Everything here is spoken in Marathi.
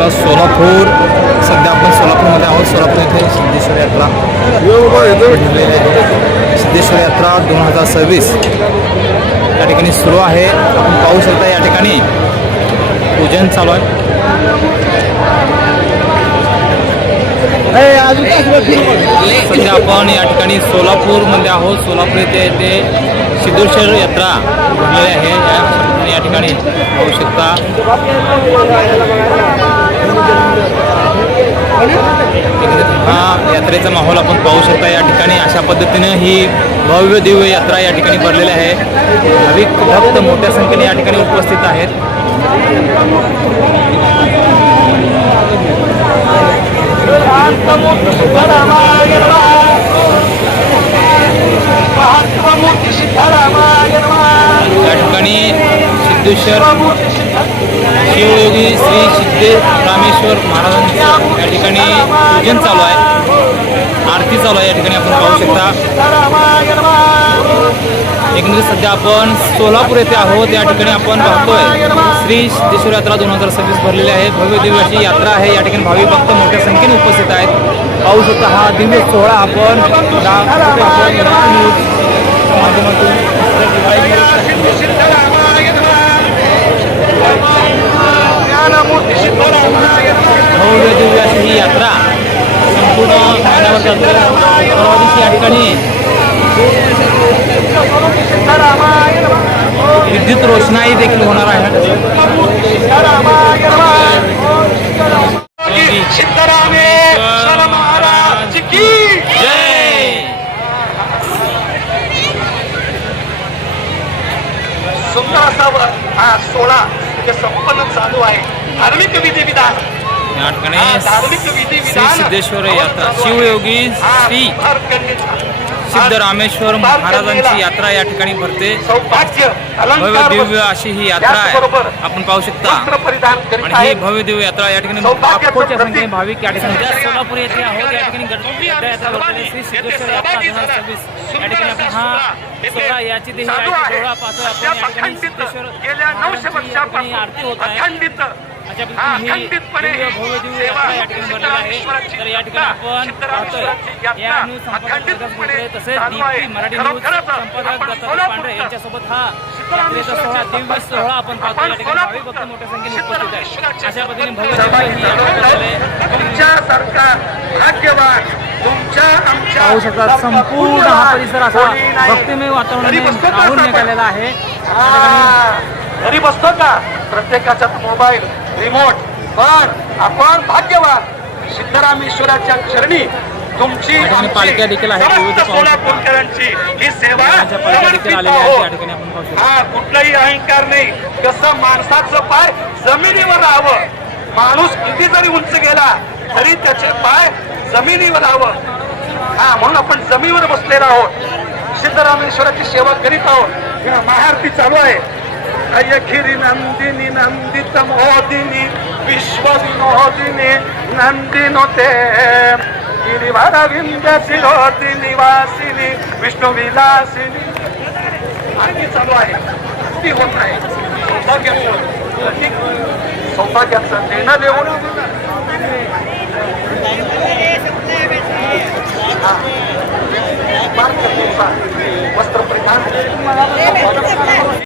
आता सोलापूर, सध्या आपण सोलापूरमध्ये आहोत. सोलापूर येथे सिद्धेश्वर यात्रा, सिद्धेश्वर यात्रा 2026 या ठिकाणी सुरू आहे. आपण पाहू शकता या ठिकाणी पूजन चालू आहे. सध्या आपण या ठिकाणी सोलापूरमध्ये आहोत. सोलापूर येथे सिद्धेश्वर यात्रा भरलेली आहे. या ठिकाणी पाहू शकता हा यात्रेचा माहोल आपण पाहू शकता. या ठिकाणी अशा पद्धतीने ही भव्य दिव्य यात्रा या ठिकाणी भरलेली आहे. भाविक भक्त मोठ्या संख्येने या ठिकाणी उपस्थित आहेत. या ठिकाणी सिद्धेश्वर शिवयोगी श्री सिद्धरामेश्वर महाराजांचं या ठिकाणी पूजन चालू आहे, आरती चालू आहे. या ठिकाणी आपण पाहू शकता. एकंदरीत सध्या आपण सोलापूर येथे आहोत. या ठिकाणी आपण पाहतोय श्री सिद्धेश्वर यात्रा 2026 भरलेली आहे. भव्य दिव्य अशी यात्रा आहे. या ठिकाणी भाविक भक्त मोठ्या संख्येने उपस्थित आहेत. पाहू शकता हा दिव्य सोहळा आपण भव्य दिव्य अशी ही यात्रा संपूर्ण महिन्यावर चालते. परवा दिवशी या ठिकाणी विद्युत रोषणाई देखील होणार आहे. सिद्धरामेश्वर महाराज की जय. 17 हा सोहळा संपन्न चालू आहे. धार्मिक विधिविधान या ठिकाणी श्री सिद्धेश्वर यात्रा शिवयोगी श्री सिद्धरामेश्वर महाराजांची यात्रा या ठिकाणी भरते. भव्य दिव्य अशी ही यात्रा आहे, आपण पाहू शकता. आणि ही भव्य दिव्य यात्रा या ठिकाणी लाखोच्या संख्येने भाविक या ठिकाणी सोलापूर येथे आहोत. या ठिकाणी गणपती यात्रा भरते श्री सिद्धेश्वर यात्रा 2026 या ठिकाणी आपण हा सोहळा याची देही डोळा पाहतोय आपण. या ठिकाणी सिद्धेश्वर महाराजांची आरती होत आहे. अशा पद्धतीने दिव्य भव्य दिव्य यात्रा या ठिकाणी भरलेली आहे. तर या ठिकाणी आपण पाहतोय या न्यूज संपादक तसेच दीप्ती मराठी न्यूज संपादक दत्तात्रय पांढरे यांच्यासोबत हा यात्रेचा सोहळा दिव्य सोहळा आपण पाहतो. या ठिकाणी भाविक भक्त मोठ्या संख्येने उपस्थित आहेत. अशा पद्धतीने भव्य दिव्य ही यात्रा तुमच्यासारखा भाग्यवान पाहू शकता. संपूर्ण हा परिसर असा भक्तिमय वातावरणाने राहून निघालेला आहे. घरी बसतो का प्रत्येकाचा मोबाईल रिमोट, पण आपण भाग्यवान. सिद्धरामेश्वराच्या चरणी तुमची पालख्या देखील आहेत. सोलापूरकरांची ही सेवा देखील आलेली आहे. या ठिकाणी आपण पाहू शकतो. हा कुठलाही अहंकार नाही. कसं माणसाचं पाय जमिनीवर राहावं. माणूस किती जरी उंच गेला तरी त्याचे पाय जमिनीवर राहावं. हा म्हणून आपण जमिनीवर बसलेलो आहोत. सिद्धरामेश्वराची सेवा करीत आहोत. महाआरती चालू आहे. अयखिरी नंदिनी नंदित मोदिनी विश्व विनोदिनी नंदिनोते गिरिवार विंध्य शिरोदी निवासिनी विष्णु विलासिनी. आरती चालू आहे. ती होत आहे. सौभाग्याचं देणं देऊन वस्त्र परिधान